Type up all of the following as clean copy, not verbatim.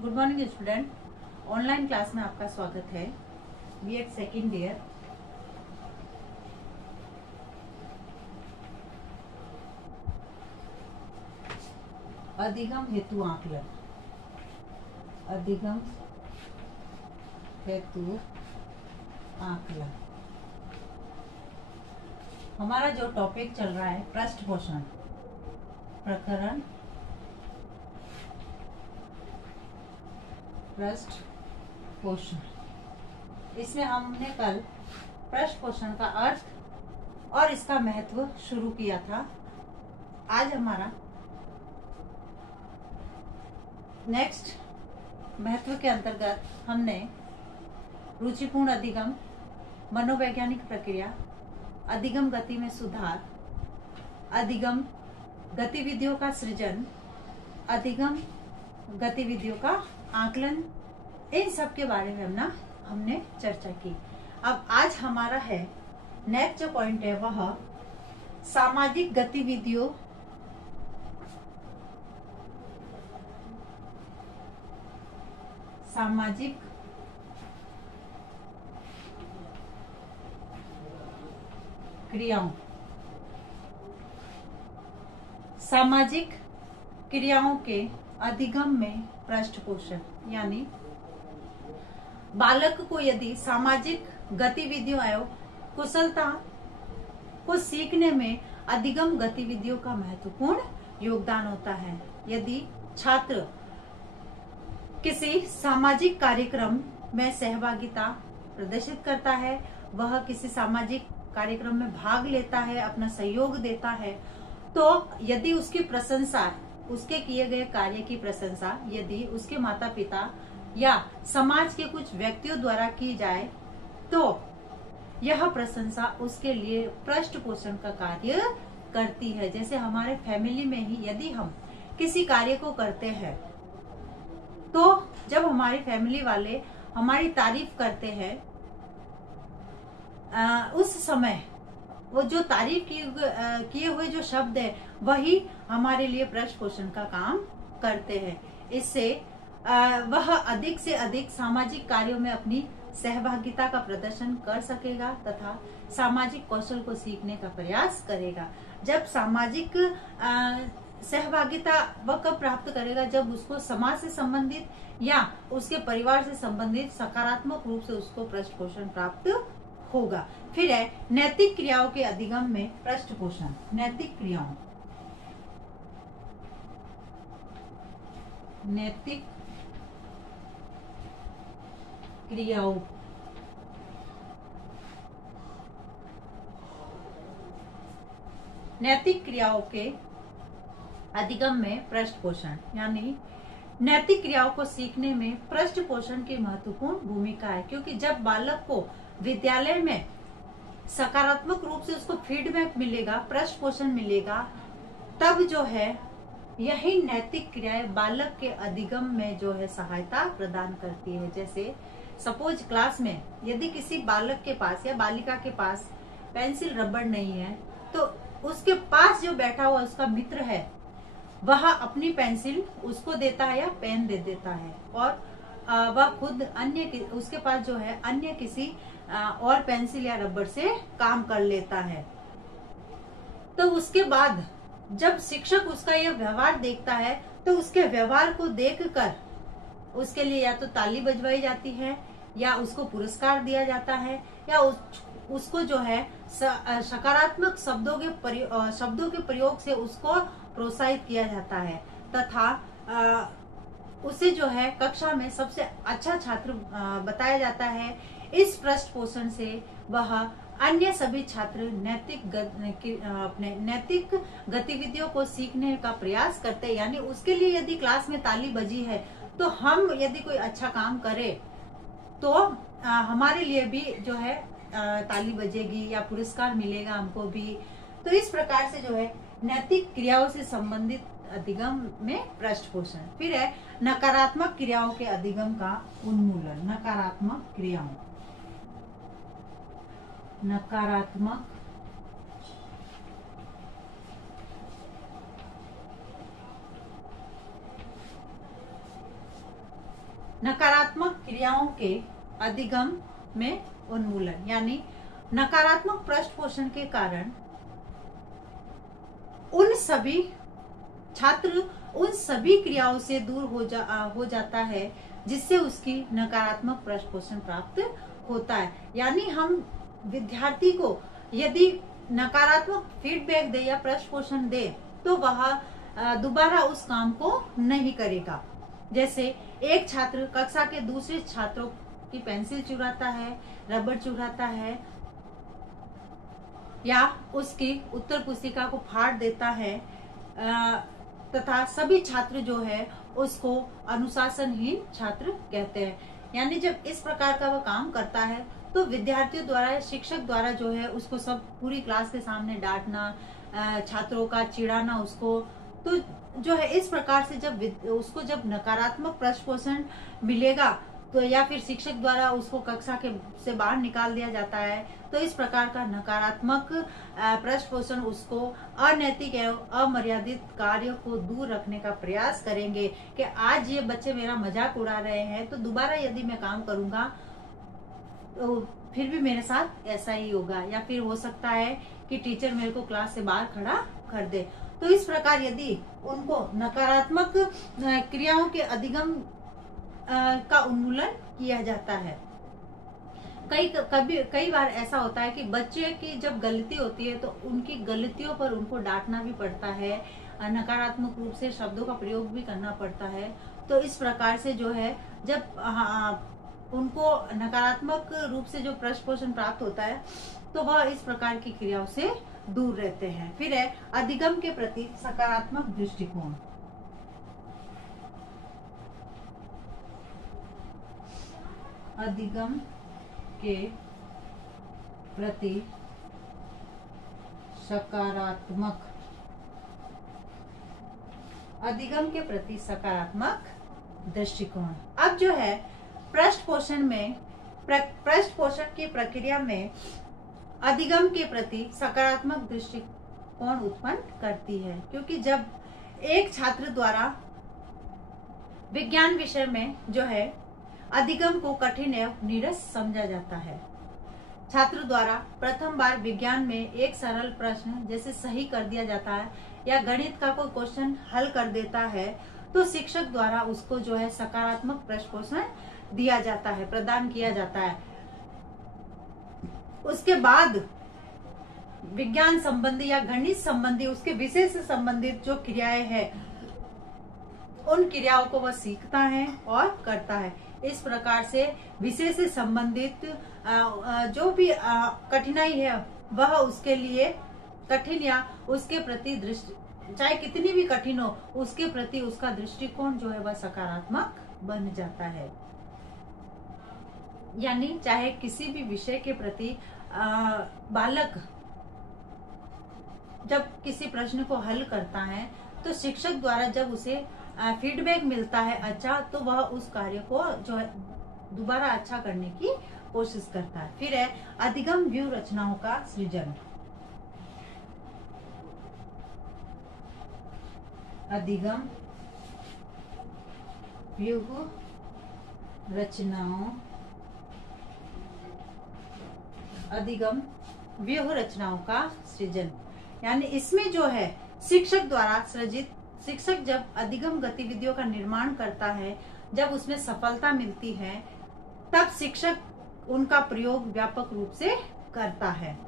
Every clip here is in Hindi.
Good morning student. Online class में आपका स्वागत है। BEd second year. अधिगम हेतु आकलन। अधिगम हेतु आकलन हमारा जो टॉपिक चल रहा है पृष्ठ पोषण प्रकरण पृष्ठ पोषण। इसमें हमने कल पृष्ठ पोषण का अर्थ और इसका महत्व शुरू किया था। आज हमारा नेक्स्ट महत्व के अंतर्गत हमने रुचिपूर्ण अधिगम, मनोवैज्ञानिक प्रक्रिया, अधिगम गति में सुधार, अधिगम गतिविधियों का सृजन, अधिगम गतिविधियों का आकलन, इन सब के बारे में हमने चर्चा की। अब आज हमारा है नेक्स्ट जो पॉइंट है वह सामाजिक गतिविधियों सामाजिक क्रियाओं सामाजिक क्रियाओं के अधिगम में पृष्ठ पोषण। यानी बालक को यदि सामाजिक गतिविधियों एवं कुशलता को सीखने में अधिगम गतिविधियों का महत्वपूर्ण योगदान होता है। यदि छात्र किसी सामाजिक कार्यक्रम में सहभागिता प्रदर्शित करता है, वह किसी सामाजिक कार्यक्रम में भाग लेता है, अपना सहयोग देता है, तो यदि उसकी प्रशंसा, उसके किए गए कार्य की प्रशंसा यदि उसके माता पिता या समाज के कुछ व्यक्तियों द्वारा की जाए तो यह प्रशंसा उसके लिए पृष्ठ पोषण का कार्य करती है। जैसे हमारे फैमिली में ही यदि हम किसी कार्य को करते हैं तो जब हमारी फैमिली वाले हमारी तारीफ करते हैं, उस समय वो जो तारीफ किए हुए जो शब्द है वही हमारे लिए पृष्ठ पोषण का काम करते हैं। इससे वह अधिक से अधिक सामाजिक कार्यों में अपनी सहभागिता का प्रदर्शन कर सकेगा तथा सामाजिक कौशल को सीखने का प्रयास करेगा। जब सामाजिक सहभागिता वह कब प्राप्त करेगा? जब उसको समाज से संबंधित या उसके परिवार से संबंधित सकारात्मक रूप से उसको पृष्ठ पोषण प्राप्त होगा। फिर है नैतिक क्रियाओं के अधिगम में पृष्ठ पोषण। नैतिक क्रियाओं नैतिक क्रियाओं नैतिक क्रियाओं के अधिगम में पृष्ठ पोषण। यानी नैतिक क्रियाओं को सीखने में पृष्ठ पोषण की महत्वपूर्ण भूमिका है, क्योंकि जब बालक को विद्यालय में सकारात्मक रूप से उसको फीडबैक मिलेगा, पृष्ठ पोषण मिलेगा, तब जो है यही नैतिक क्रियाएं बालक के अधिगम में जो है सहायता प्रदान करती है। जैसे सपोज क्लास में यदि किसी बालक के पास या बालिका के पास पेंसिल रबड़ नहीं है तो उसके पास जो बैठा हुआ उसका मित्र है वह अपनी पेंसिल उसको देता है या पेन दे देता है, और वह खुद उसके पास जो है अन्य किसी और पेंसिल या रबड़ से काम कर लेता है। तो उसके बाद जब शिक्षक उसका यह व्यवहार देखता है तो उसके व्यवहार को देखकर उसके लिए या तो ताली बजवाई जाती है या उसको पुरस्कार दिया जाता है या उसको जो है सकारात्मक शब्दों के प्रयोग से उसको प्रोत्साहित किया जाता है तथा उसे जो है कक्षा में सबसे अच्छा छात्र बताया जाता है। इस पृष्ठ पोषण से वह अन्य सभी छात्र अपने नैतिक गतिविधियों को सीखने का प्रयास करते हैं। यानी उसके लिए यदि क्लास में ताली बजी है तो हम यदि कोई अच्छा काम करें तो हमारे लिए भी जो है ताली बजेगी या पुरस्कार मिलेगा हमको भी। तो इस प्रकार से जो है नैतिक क्रियाओं से संबंधित अधिगम में पृष्ठ पोषण। फिर है नकारात्मक क्रियाओं के अधिगम का उन्मूलन। नकारात्मक नकारात्मक क्रियाओं के अधिगम में उन्मूलन, यानी नकारात्मक पृष्ठ पोषण के कारण उन सभी छात्र उन सभी क्रियाओं से दूर हो जाता है जिससे उसकी नकारात्मक पृष्ठ पोषण प्राप्त होता है। यानी हम विद्यार्थी को यदि नकारात्मक फीडबैक दे या पृष्ठ पोषण दे तो वह दोबारा उस काम को नहीं करेगा। जैसे एक छात्र कक्षा के दूसरे छात्रों की पेंसिल चुराता है, रबड़ चुराता है या उसकी उत्तर पुस्तिका को फाड़ देता है तथा सभी छात्र जो है उसको अनुशासनहीन छात्र कहते हैं। यानी जब इस प्रकार का वह काम करता है तो विद्यार्थियों द्वारा, शिक्षक द्वारा जो है उसको सब पूरी क्लास के सामने डांटना, छात्रों का चिढ़ाना उसको, तो जो है इस प्रकार से जब नकारात्मक पृष्ठ पोषण मिलेगा तो या फिर शिक्षक द्वारा उसको कक्षा से बाहर निकाल दिया जाता है, तो इस प्रकार का नकारात्मक पृष्ठ पोषण उसको अनैतिक एवं अमर्यादित कार्यों को दूर रखने का प्रयास करेंगे कि आज ये बच्चे मेरा मजाक उड़ा रहे हैं तो दोबारा यदि मैं काम करूंगा तो फिर भी मेरे साथ ऐसा ही होगा, या फिर हो सकता है कि टीचर मेरे को क्लास से बाहर खड़ा कर दे। तो इस प्रकार यदि उनको नकारात्मक क्रियाओं के अधिगम का उन्मूलन किया जाता है। कई बार ऐसा होता है कि बच्चे की जब गलती होती है तो उनकी गलतियों पर उनको डांटना भी पड़ता है, नकारात्मक रूप से शब्दों का प्रयोग भी करना पड़ता है। तो इस प्रकार से जो है जब उनको नकारात्मक रूप से जो पृष्ठ पोषण प्राप्त होता है तो वह इस प्रकार की क्रियाओं से दूर रहते हैं। फिर है अधिगम के प्रति सकारात्मक दृष्टिकोण। अधिगम के प्रति सकारात्मक दृष्टिकोण। अब जो है पृष्ठ पोषण की प्रक्रिया में अधिगम के प्रति सकारात्मक दृष्टिकोण उत्पन्न करती है, क्योंकि जब एक छात्र द्वारा विज्ञान विषय में जो है अधिगम को कठिन एवं नीरस समझा जाता है, छात्र द्वारा प्रथम बार विज्ञान में एक सरल प्रश्न जैसे सही कर दिया जाता है या गणित का कोई क्वेश्चन हल कर देता है तो शिक्षक द्वारा उसको जो है सकारात्मक पृष्ठ पोषण दिया जाता है, प्रदान किया जाता है। उसके बाद विज्ञान संबंधी या गणित संबंधी उसके विषय से संबंधित जो क्रियाएं हैं उन क्रियाओं को वह सीखता है और करता है। इस प्रकार से विषय से संबंधित जो भी कठिनाई है वह उसके लिए कठिन या उसके प्रति चाहे कितनी भी कठिन हो उसके प्रति उसका दृष्टिकोण जो है वह सकारात्मक बन जाता है। यानी चाहे किसी भी विषय के प्रति बालक जब किसी प्रश्न को हल करता है तो शिक्षक द्वारा जब उसे फीडबैक मिलता है अच्छा, तो वह उस कार्य को जो है दोबारा अच्छा करने की कोशिश करता है। फिर है अधिगम व्यूह रचनाओं का सृजन। अधिगम व्यूह रचनाओं का सृजन, यानी इसमें जो है शिक्षक द्वारा सृजित, शिक्षक जब अधिगम गतिविधियों का निर्माण करता है, जब उसमें सफलता मिलती है तब शिक्षक उनका प्रयोग व्यापक रूप से करता है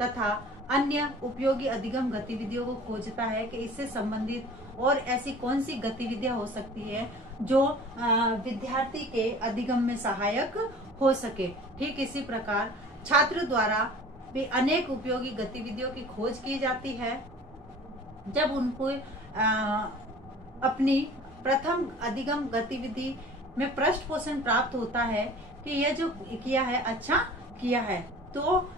तथा अन्य उपयोगी अधिगम गतिविधियों को खोजता है कि इससे संबंधित और ऐसी कौन सी गतिविधियां हो सकती है जो विद्यार्थी के अधिगम में सहायक हो सके। ठीक इसी प्रकार छात्र द्वारा भी अनेक उपयोगी गतिविधियों की खोज की जाती है। जब उनको अपनी प्रथम अधिगम गतिविधि में पृष्ठ पोषण प्राप्त होता है कि यह जो किया है अच्छा किया है, तो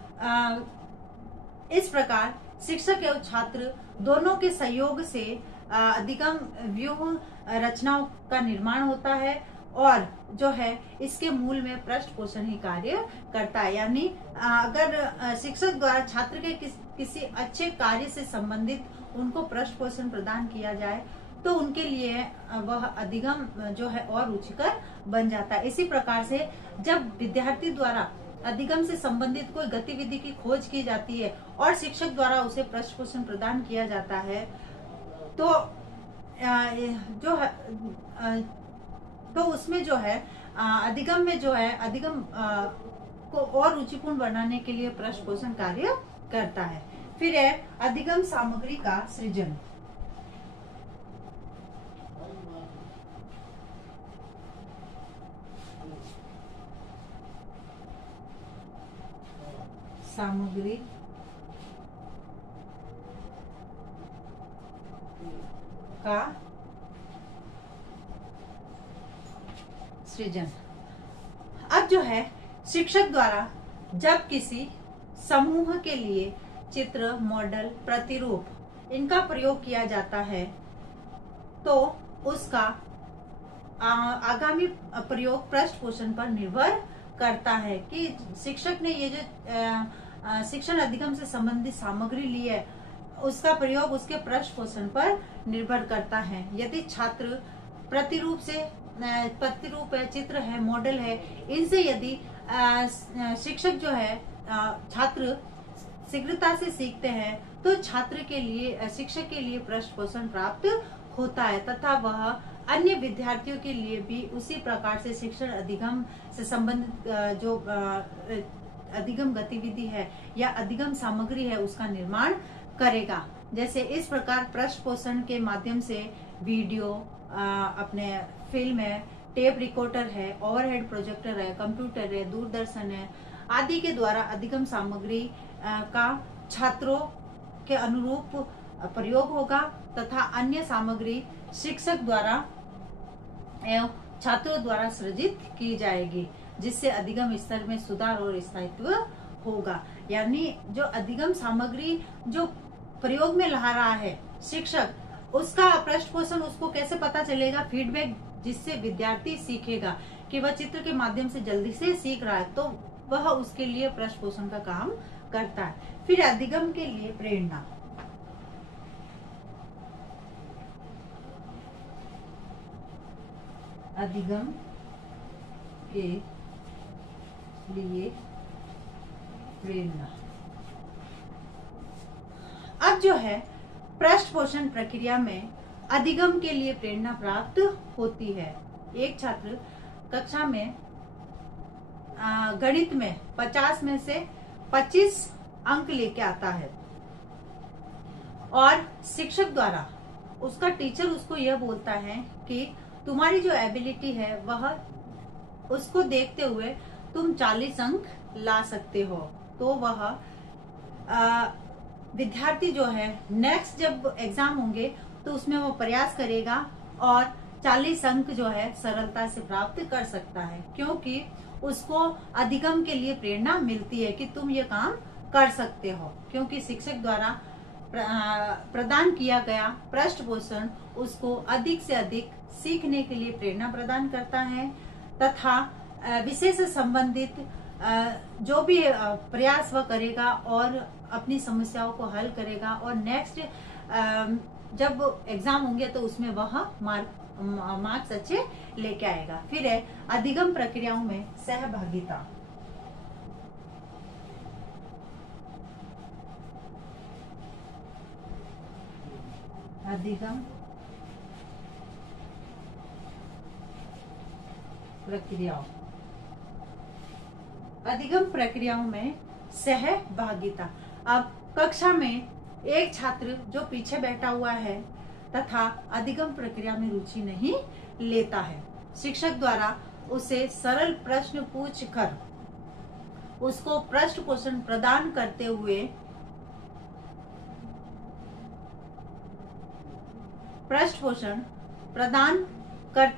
इस प्रकार शिक्षक एवं छात्र दोनों के सहयोग से अधिगम व्यूह रचनाओं का निर्माण होता है और जो है इसके मूल में पृष्ठ पोषण ही कार्य करता है। यानी अगर शिक्षक द्वारा छात्र के किसी अच्छे कार्य से संबंधित उनको पृष्ठ पोषण प्रदान किया जाए तो उनके लिए वह अधिगम जो है और रुचिकर बन जाता है। इसी प्रकार से जब विद्यार्थी द्वारा अधिगम से संबंधित कोई गतिविधि की खोज की जाती है और शिक्षक द्वारा उसे पृष्ठपोषण प्रदान किया जाता है, तो जो है तो उसमें जो है अधिगम में जो है अधिगम को और रुचिपूर्ण बनाने के लिए पृष्ठपोषण कार्य करता है। फिर है अधिगम सामग्री का सृजन। सामग्री का सृजन। अब जो है शिक्षक द्वारा जब किसी समूह के लिए चित्र, मॉडल, प्रतिरूप इनका प्रयोग किया जाता है, तो उसका आगामी प्रयोग पृष्ठपोषण पर निर्भर करता है कि शिक्षक ने ये जो शिक्षण अधिगम से संबंधित सामग्री ली है, उसका प्रयोग उसके पृष्ठपोषण पर निर्भर करता है। यदि छात्र प्रतिरूप है, चित्र है, मॉडल है, इनसे यदि शिक्षक जो है छात्र शीघ्रता से सीखते हैं, तो छात्र के लिए शिक्षक के लिए पृष्ठपोषण प्राप्त होता है तथा वह अन्य विद्यार्थियों के लिए भी उसी प्रकार से शिक्षण अधिगम से संबंधित जो अधिगम गतिविधि है या अधिगम सामग्री है उसका निर्माण करेगा। जैसे इस प्रकार पृष्ठपोषण के माध्यम से वीडियो, अपने फिल्म है, टेप रिकॉर्डर है, ओवरहेड प्रोजेक्टर है, कंप्यूटर है, दूरदर्शन है आदि के द्वारा अधिगम सामग्री का छात्रों के अनुरूप प्रयोग होगा तथा अन्य सामग्री शिक्षक द्वारा एवं छात्रों द्वारा सृजित की जाएगी, जिससे अधिगम स्तर में सुधार और स्थायित्व होगा। यानी जो अधिगम सामग्री जो प्रयोग में ला रहा है शिक्षक, उसका पृष्ठपोषण उसको कैसे पता चलेगा? फीडबैक, जिससे विद्यार्थी सीखेगा कि वह चित्र के माध्यम से जल्दी से सीख रहा है, तो वह उसके लिए पृष्ठपोषण का काम करता है। फिर अधिगम के लिए प्रेरणा। अधिगम के लिए प्रेरणा। अब जो है पृष्ठपोषण प्रक्रिया में अधिगम के लिए प्रेरणा प्राप्त होती है। एक छात्र कक्षा में गणित में 50 में से 25 अंक लेके आता है और शिक्षक द्वारा उसका टीचर उसको यह बोलता है कि तुम्हारी जो एबिलिटी है वह उसको देखते हुए तुम 40 अंक ला सकते हो, तो वह विद्यार्थी जो है नेक्स्ट जब एग्जाम होंगे तो उसमें वो प्रयास करेगा और 40 अंक जो है सरलता से प्राप्त कर सकता है, क्योंकि उसको अधिगम के लिए प्रेरणा मिलती है कि तुम ये काम कर सकते हो, क्योंकि शिक्षक द्वारा प्रदान किया गया पृष्ठपोषण उसको अधिक से अधिक सीखने के लिए प्रेरणा प्रदान करता है तथा विषय से संबंधित जो भी प्रयास वह करेगा और अपनी समस्याओं को हल करेगा और नेक्स्ट जब एग्जाम होंगे तो उसमें वह मार्क्स अच्छे लेके आएगा। फिर है अधिगम प्रक्रियाओं में सहभागिता। अधिगम प्रक्रियाओं में सहभागिता। अब कक्षा में एक छात्र जो पीछे बैठा हुआ है तथा अधिगम प्रक्रिया में रुचि नहीं लेता है, शिक्षक द्वारा उसे सरल प्रश्न पूछकर उसको पृष्ठपोषण प्रदान करते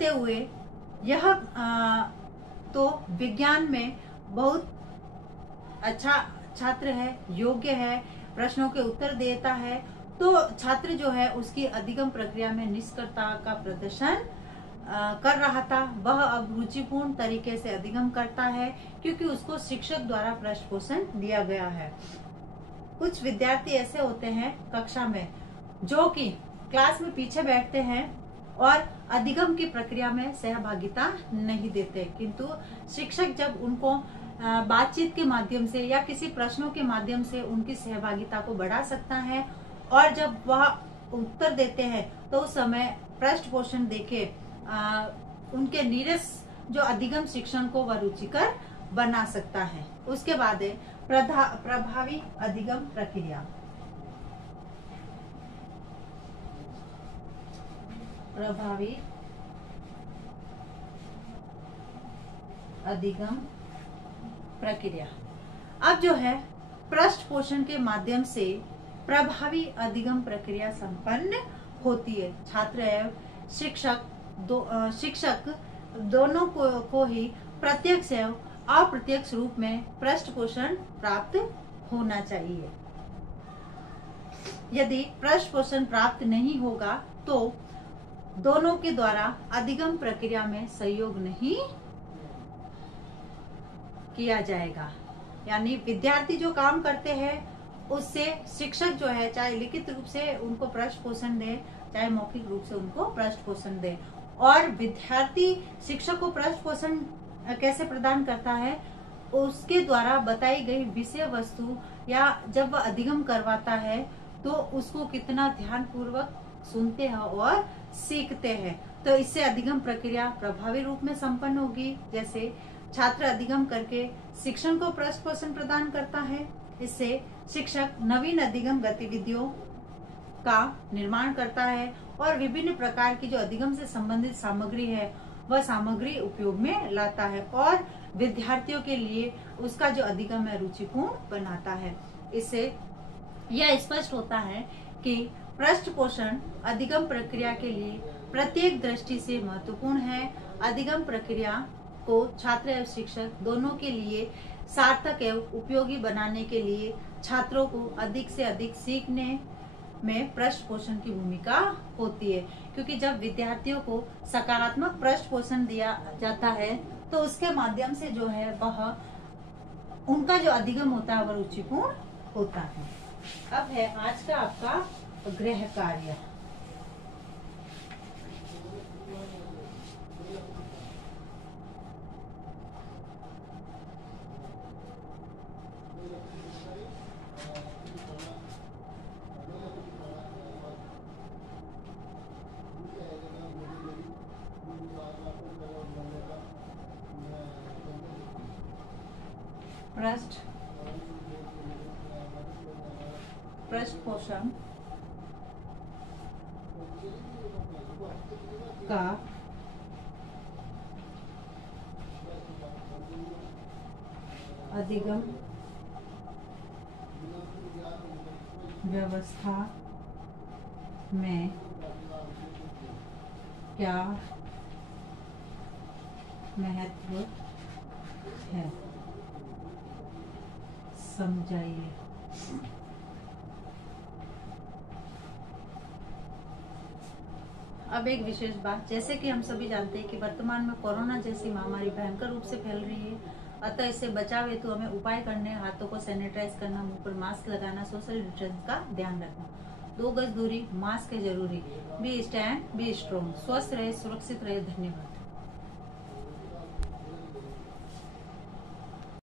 हुए यह तो विज्ञान में बहुत अच्छा छात्र है, योग्य है, प्रश्नों के उत्तर देता है, तो छात्र जो है उसकी अधिगम प्रक्रिया में निष्कर्षता का प्रदर्शन कर रहा था, वह अब रुचिपूर्ण तरीके से अधिगम करता है क्योंकि उसको शिक्षक द्वारा पृष्ठपोषण दिया गया है। कुछ विद्यार्थी ऐसे होते हैं कक्षा में जो कि क्लास में पीछे बैठते हैं और अधिगम की प्रक्रिया में सहभागिता नहीं देते, किंतु शिक्षक जब उनको बातचीत के माध्यम से या किसी प्रश्नों के माध्यम से उनकी सहभागिता को बढ़ा सकता है, और जब वह उत्तर देते हैं तो उस समय पृष्ठ पोषण देके उनके नीरस जो अधिगम शिक्षण को वह रुचिकर बना सकता है। उसके बाद है प्रभावी अधिगम प्रक्रिया। प्रभावी अधिगम प्रक्रिया। अब जो है पृष्ठ पोषण के माध्यम से प्रभावी अधिगम प्रक्रिया संपन्न होती है। छात्र एवं शिक्षक दोनों को ही प्रत्यक्ष एवं अप्रत्यक्ष रूप में पृष्ठ पोषण प्राप्त होना चाहिए। यदि पृष्ठ पोषण प्राप्त नहीं होगा तो दोनों के द्वारा अधिगम प्रक्रिया में सहयोग नहीं किया जाएगा। यानी विद्यार्थी जो काम करते हैं उससे शिक्षक जो है चाहे लिखित रूप से उनको पृष्ठ पोषण दे, चाहे मौखिक रूप से उनको पृष्ठ पोषण दे, और विद्यार्थी शिक्षक को पृष्ठ पोषण कैसे प्रदान करता है, उसके द्वारा बताई गई विषय वस्तु या जब वह अधिगम करवाता है तो उसको कितना ध्यान पूर्वक सुनते हैं और सीखते हैं। तो इससे अधिगम प्रक्रिया प्रभावी रूप में संपन्न होगी। जैसे छात्र अधिगम करके शिक्षण को पृष्ठ पोषण प्रदान करता है, इससे शिक्षक नवीन अधिगम गतिविधियों का निर्माण करता है और विभिन्न प्रकार की जो अधिगम से संबंधित सामग्री है वह सामग्री उपयोग में लाता है और विद्यार्थियों के लिए उसका जो अधिगम है रुचिपूर्ण बनाता है। इससे यह स्पष्ट होता है कि पृष्ठ पोषण अधिगम प्रक्रिया के लिए प्रत्येक दृष्टि से महत्वपूर्ण है। अधिगम प्रक्रिया को छात्र एवं शिक्षक दोनों के लिए सार्थक एवं उपयोगी बनाने के लिए छात्रों को अधिक से अधिक सीखने में पृष्ठ पोषण की भूमिका होती है, क्योंकि जब विद्यार्थियों को सकारात्मक पृष्ठ पोषण दिया जाता है तो उसके माध्यम से जो है वह उनका जो अधिगम होता है वह रुचिपूर्ण होता है। अब है आज का आपका गृह कार्य। पृष्ठ पोषण का अधिगम व्यवस्था में क्या महत्व है, समझाइए। अब एक विशेष बात, जैसे कि हम सभी जानते हैं कि वर्तमान में कोरोना जैसी महामारी भयंकर रूप से फैल रही है, अतः इससे बचाव हेतु हमें उपाय करने, हाथों को सैनिटाइज करना, मुंह पर मास्क लगाना, सोशल डिस्टेंस का ध्यान रखना, 2 गज दूरी, मास्क है जरूरी। Be stand be strong. स्वस्थ रहे, सुरक्षित रहे। धन्यवाद।